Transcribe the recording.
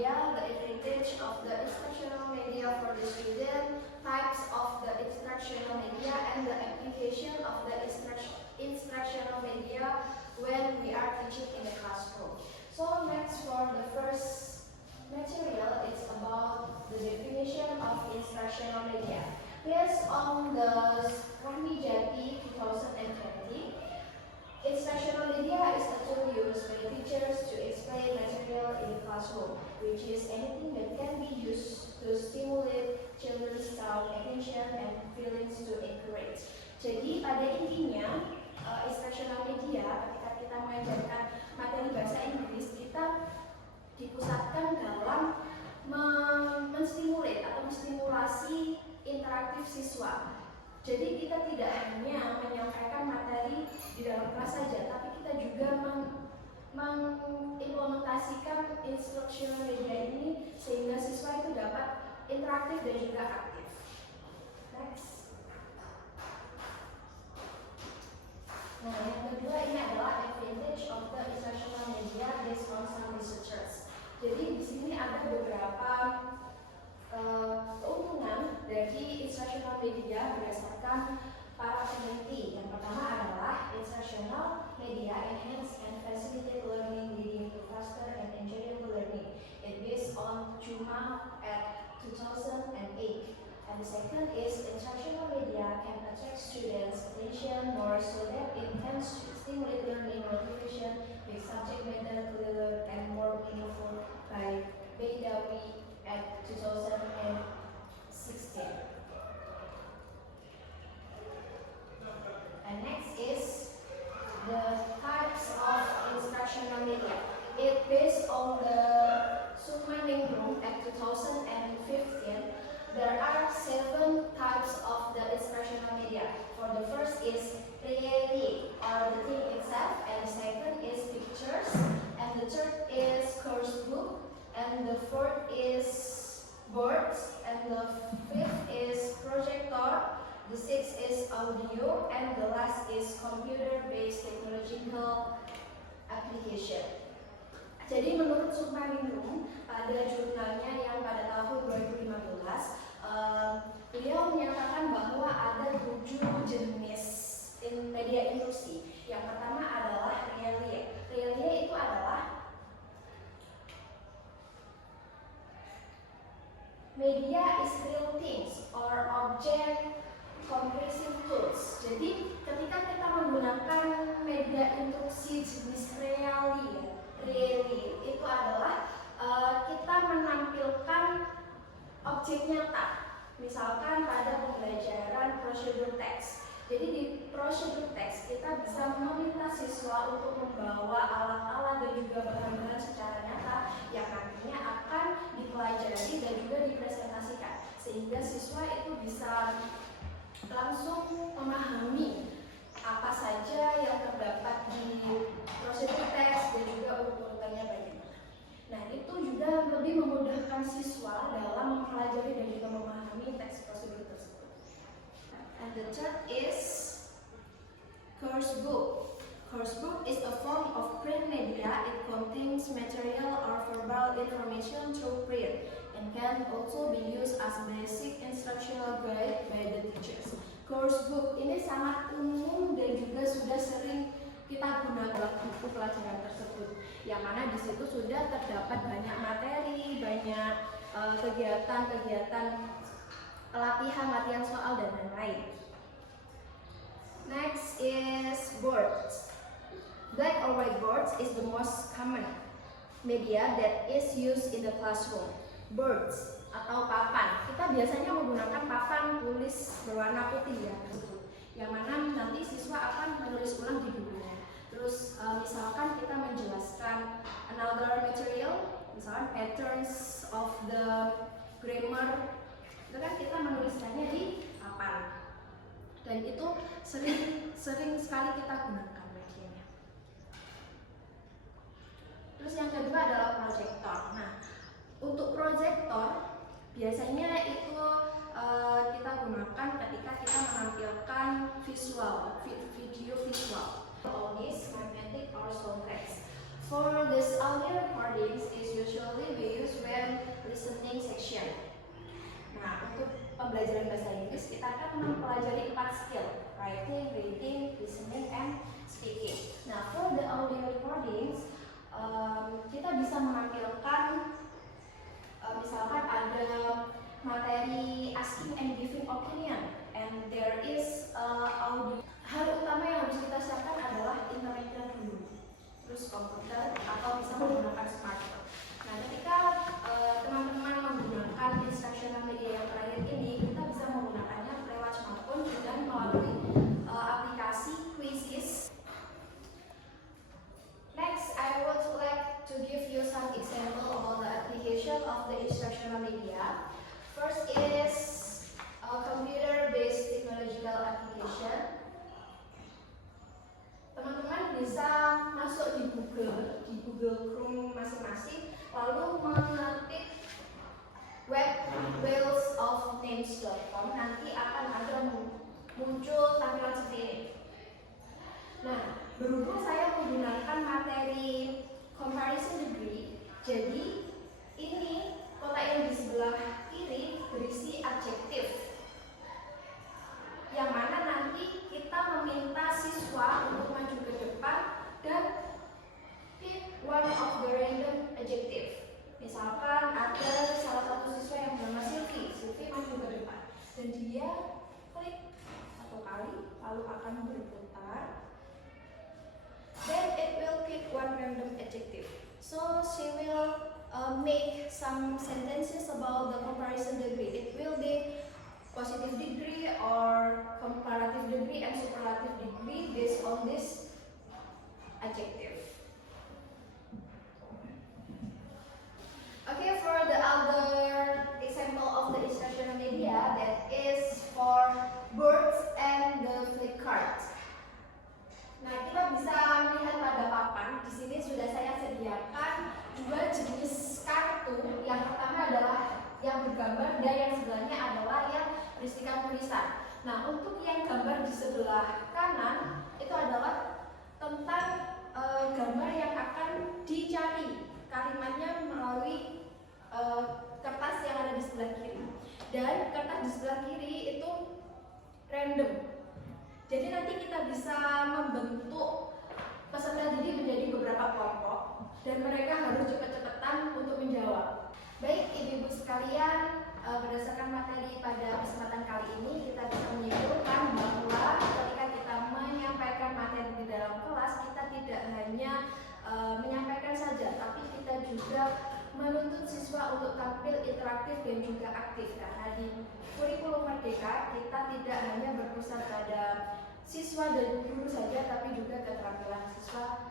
media, the advantage of the instructional media for the student, types of the instructional media, and the application of the instructional media when we are teaching in the classroom. So next, for the first material, it's about the definition of instructional media. Based on the Rahmi-Jati 2020, instructional media is a tool used by teachers to explain material in the classroom, which is anything that can be used to stimulate children's thought, attention, and feelings to encourage. Jadi pada intinya, instructional media ketika kita mengajarkan materi bahasa Inggris, kita dipusatkan dalam menstimulate atau menstimulasi interaktif siswa. Jadi kita tidak hanya menyampaikan materi di dalam kelas saja, tapi kita juga mengimplementasikan instructional media ini sehingga siswa itu dapat interaktif dan juga aktif. Next. Nah, yang kedua ini adalah advantage of the instructional media based on some researchers. Jadi di sini ada beberapa keuntungan dari instructional media berdasarkan para peneliti. Yang pertama adalah instructional media enhance and facilitate learning, leading to faster and enjoyable learning. It based on Chuma at 2008. And the second is instructional media can attract students' attention more so that it tends to stimulate learning motivation, make subject matter clearer and more meaningful by Baidawi at 2016. And next is the types of instructional media. It based on the Sukmaningrum at 2015. There are 7 types of the instructional media. For the first is reality or the thing itself, and the second is pictures, and the third is course book, and the fourth is boards, and the fifth is projector, the sixth is audio, and the last is computer-based technological application. Jadi menurut Sukmaningrum pada jurnalnya yang pada tahun 2015, beliau menyatakan bahwa ada 7 jenis media induksi. Yang pertama adalah realia. Realia itu adalah media is real things or object comprehensive tools. Jadi ketika kita menggunakan media induksi jenis realia itu adalah kita menampilkan objek nyata. Misalkan pada pembelajaran prosedur teks. Jadi di prosedur teks kita bisa meminta siswa untuk membawa alat-alat dan juga bahan-bahan secara nyata yang nantinya akan dipelajari dan juga dipresentasikan, sehingga siswa itu bisa langsung memahami apa saja yang terdapat di prosedur teks dan juga urut-urutannya bagaimana. Nah, itu juga lebih memudahkan siswa dalam mempelajari dan juga memahami teks prosedur tersebut. And the third is course book. Course book is a form of print media. It contains material or verbal information through print and can also be used as basic instructional guide by the teachers. Course book ini sangat umum dan juga sudah sering kita gunakan dalam buku pelajaran tersebut, yang mana di situ sudah terdapat banyak materi, banyak kegiatan-kegiatan latihan soal dan lain-lain. Next is boards. Black or white boards is the most common media that is used in the classroom. Boards atau papan, kita biasanya menggunakan papan tulis berwarna putih ya, yang mana nanti siswa akan menulis ulang di bukunya. Terus misalkan kita menjelaskan another material, misalkan patterns of the grammar, itu kan kita menuliskannya di papan, dan itu sering sekali kita gunakan medianya. Terus yang kedua adalah proyektor. Nah, untuk proyektor biasanya itu kita gunakan ketika kita menampilkan video visual, audios, magnetic or sound tracks. For this audio recordings is usually we use where listening section. Nah, untuk pembelajaran bahasa Inggris kita akan mempelajari 4 skill: writing, reading, listening, and speaking. Nah, for the audio recordings, kita bisa menampilkan misalkan ada materi asking and giving opinion, and there is audio. Hal utama yang harus kita siapkan adalah internetnya dulu, terus komputer atau bisa menggunakan smartphone. Nah, ketika teman-teman menggunakan instructional media yang terakhir ini, kita bisa menggunakannya lewat smartphone dan melalui aplikasi Quizzes. Next, I would like to give you some example about the application of the instructional media. First is a computer-based technological application. Teman-teman bisa masuk di Google Chrome masing-masing, lalu mengetik webwheelsofnames.com. Nanti akan ada muncul tampilan seperti ini. Nah, berhubung saya menggunakan materi comparison degree, jadi ini kotak yang di sebelah kiri berisi adjektif, yang mana nanti kita meminta siswa untuk maju ke depan dan pick one of the random adjective. Misalkan ada salah satu siswa yang bernama Sylvie maju ke depan dan dia klik 1 kali lalu akan berputar. Then it will pick one random adjective. So she will make some sentences about the comparison degree. It will be positive degree or comparative degree and superlative degree based on this adjective. Okay, for the other example of the instructional media, that is for birds and the flip card. Nah, kita bisa melihat pada papan. Di sini sudah saya sediakan 2 jenis kartu. Yang pertama adalah yang bergambar dan yang sebelahnya adalah yang berisikan tulisan. Nah, untuk yang gambar di sebelah kanan itu adalah tentang gambar yang akan dicari kalimatnya melalui kertas yang ada di sebelah kiri. Dan kertas di sebelah kiri itu random. Jadi nanti kita bisa membentuk peserta didik menjadi beberapa kelompok dan mereka harus cepat-cepatan untuk menjawab. Baik ibu-ibu sekalian, berdasarkan materi pada kesempatan kali ini kita bisa menyimpulkan bahwa ketika kita menyampaikan materi di dalam kelas, kita tidak hanya menyampaikan saja, tapi kita juga menuntut siswa untuk tampil interaktif dan juga aktif. Karena di kurikulum Merdeka kita tidak hanya berpusat pada siswa dan guru saja, tapi juga keterampilan siswa